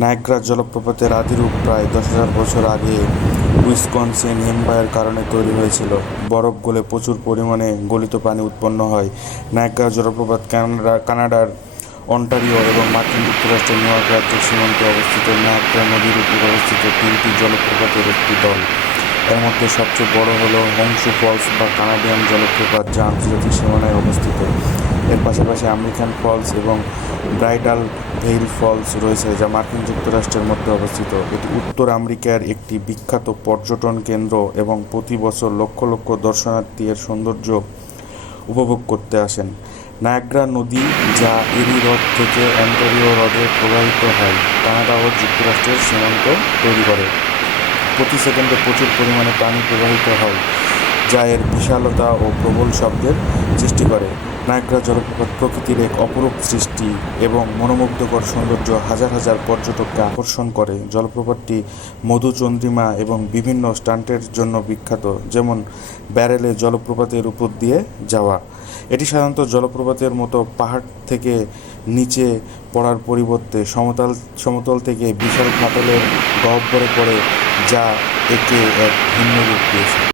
Niagara জলপ্রপাতের আদিরূপ প্রায় দশ হাজার বছর আগে উইসকনসিন হিমবাহের কারণে তৈরি হয়েছিল। বরফ গলে প্রচুর পরিমাণে গলিত পানি উৎপন্ন হয়। নায়াগ্রা জলপ্রপাত কানাডা, কানাডার অন্টারিও এবং মার্কিন যুক্তরাষ্ট্রের নিউ ইয়র্ক রাজ্যের সীমান্তে অবস্থিত নায়াগ্রা নদীর উপর অবস্থিত তিনটি জলপ্রপাতের একটি দল। এর মধ্যে সবচেয়ে বড় হল হংসু ফলস বা কানাডিয়ান জলপ্রপাত, যা আন্তর্জাতিক সীমানায় অবস্থিত। এর পাশাপাশি আমেরিকান ফলস এবং ব্রাইডাল ভেইল ফলস রয়েছে, যা মার্কিন যুক্তরাষ্ট্রের মধ্যে অবস্থিত। এটি উত্তর আমেরিকার একটি বিখ্যাত পর্যটন কেন্দ্র এবং প্রতি বছর লক্ষ লক্ষ দর্শনার্থী এর সৌন্দর্য উপভোগ করতে আসেন। নায়াগ্রা নদী, যা এরি হ্রদ থেকে অন্টারিও হ্রদে প্রবাহিত হয়, কানাডা ও যুক্তরাষ্ট্রের সীমান্ত তৈরি করে। প্রতি সেকেন্ডে প্রচুর পরিমাণে পানি প্রবাহিত হয়। যা এর বিশালতা ও প্রবল শব্দের সৃষ্টি করে। নায়াগ্রা জলপ্রপাত প্রকৃতির এক অপরূপ সৃষ্টি এবং মনোমুগ্ধকর সৌন্দর্য হাজার হাজার পর্যটককে আকর্ষণ করে। জলপ্রপাতটি মধুচন্দ্রিমা এবং বিভিন্ন স্টান্টের জন্য বিখ্যাত, যেমন ব্যারেলে জলপ্রপাতের উপর দিয়ে যাওয়া। এটি সাধারণত জলপ্রপাতের মতো পাহাড় থেকে নিচে পড়ার পরিবর্তে সমতল সমতল থেকে বিশাল ফাটলের গহ্বরে পড়ে, যা একে এক ভিন্ন রূপ দিয়েছে।